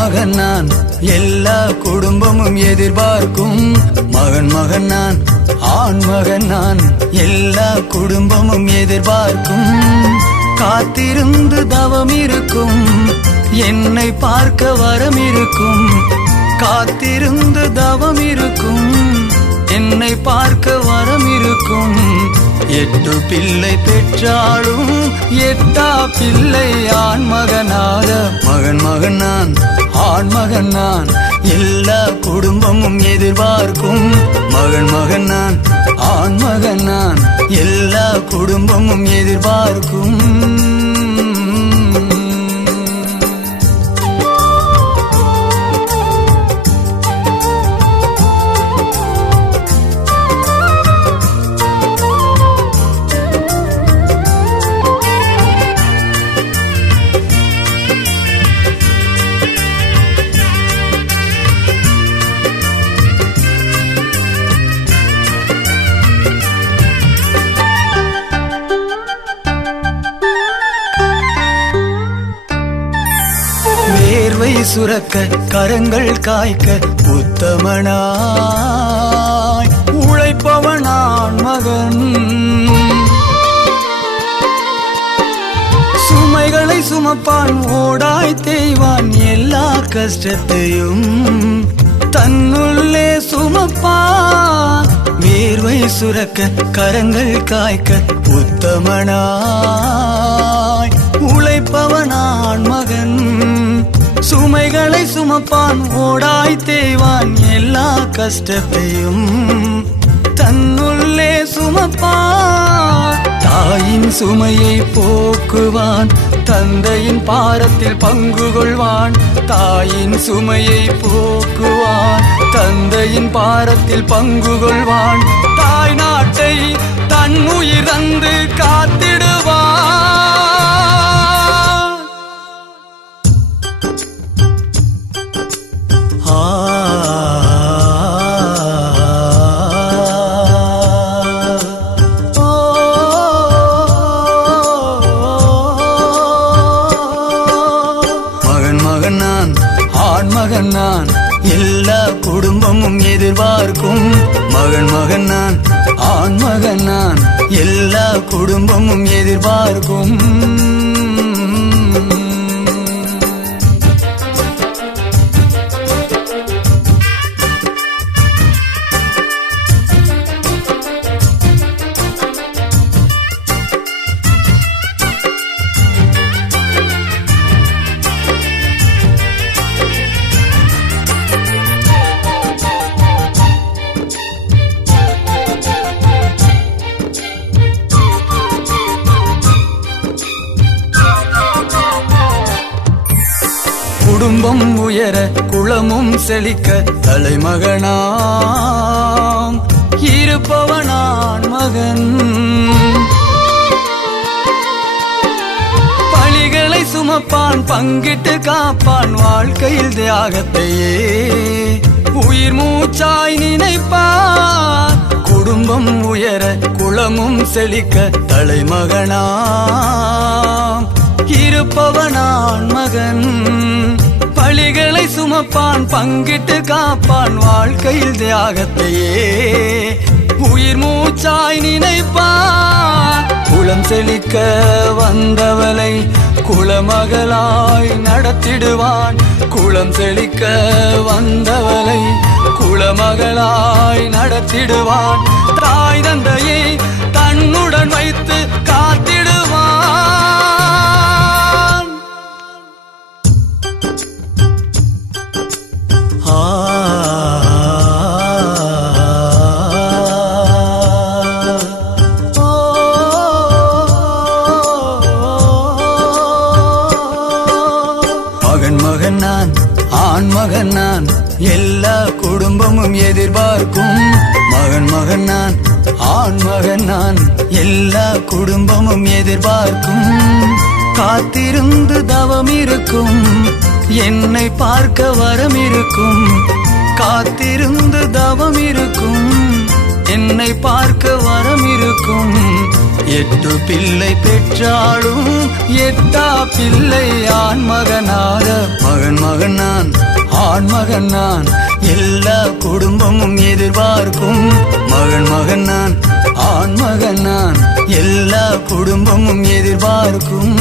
மகன் நான், எல்லா குடும்பமும் எதிர்பார்க்கும் மகன் மகன் நான், ஆண் மகன் நான், எல்லா குடும்பமும் எதிர்பார்க்கும். காத்திருந்து தவம் இருக்கும், என்னை பார்க்க வரம் இருக்கும். காத்திருந்து தவம் இருக்கும், என்னை பார்க்க வரம் இருக்கும். 8 பிள்ளை பெற்றாலும் 8 பிள்ளை ஆண் மகனாக. மகன் மகன் நான், ஆண் மகன் நான், எல்லா குடும்பமும் எதிர்பார்க்கும் மகன் மகன் நான், ஆண் மகன் நான், எல்லா குடும்பமும் எதிர்பார்க்கும். வேர்வை சுரக்க கரங்கள் காய்க்க உத்தமனாய் உழைப்பவனான் மகன். சுமைகளை சுமப்பான், ஓடாய் தேய்வான், எல்லா கஷ்டத்தையும் தன்னுள்ளே சுமப்பான். வேர்வை சுரக்க கரங்கள் காய்க்க உத்தமனாய் உழைப்பவனான் மகன். சுமைகளை சுமப்பான், ஓடாய் தேய்வான், எல்லா கஷ்டத்தையும் தன்னுள்ளே சுமப்பான். தாயின் சுமையை போக்குவான், தந்தையின் பாரத்தில் பங்கு கொள்வான். தாயின் சுமையை போக்குவான், தந்தையின் பாரத்தில் பங்கு கொள்வான். தாய் நாட்டை தன் உயிர் தந்து காத்திடுவான். மகன் நான், எல்லா குடும்பமும் எதிர்பார்க்கும் மகன் மகன் நான், ஆண் மகன் நான், எல்லா குடும்பமும் எதிர்பார்க்கும். குடும்பம் உயர குளமும் செழிக்க தலைமகனாம் இருப்பவனான் மகன். பழிகளை சுமப்பான், பங்கிட்டு காப்பான், வாழ்க்கையில் தியாகத்தையே உயிர் மூச்சாய் நினைப்பான். குடும்பம் உயர குளமும் செழிக்க தலைமகனாம் இருப்பவனான் மகன். பழிகளை சுமப்பான், பங்கிட்டு காப்பான், வாழ்க்கையில் தியாகத்தையே உயிர் மூச்சாய் நினைப்பான். குளம் செழிக்க வந்தவளை குளமகளாய் நடத்திடுவான். குளம் செழிக்க வந்தவளை குளமகளாய் நடத்திடுவான். தாய் தந்தையை தன்னுடன் வைத்து காத்திடுவான். மகன் மகன் நான், ஆண் மகன் நான், எல்லா குடும்பமும் எதிர்பார்க்கும் மகன் மகன் நான், ஆண் மகன் நான், எல்லா குடும்பமும் எதிர்பார்க்கும். காத்திருந்து தவம் இருக்கும், என்னை பார்க்க வரம் இருக்கும். காத்திருந்து தவம் இருக்கும், என்னை பார்க்க வரம் இருக்கும். 8 பிள்ளை பெற்றாலும் 8 பிள்ளை ஆண்மகனாக மகன் நான் ஆண்மகன் நான் எல்லா குடும்பமும் எதிர்பார்க்கும் மகன் நான் ஆண்மகன் நான் எல்லா குடும்பமும் எதிர்பார்க்கும்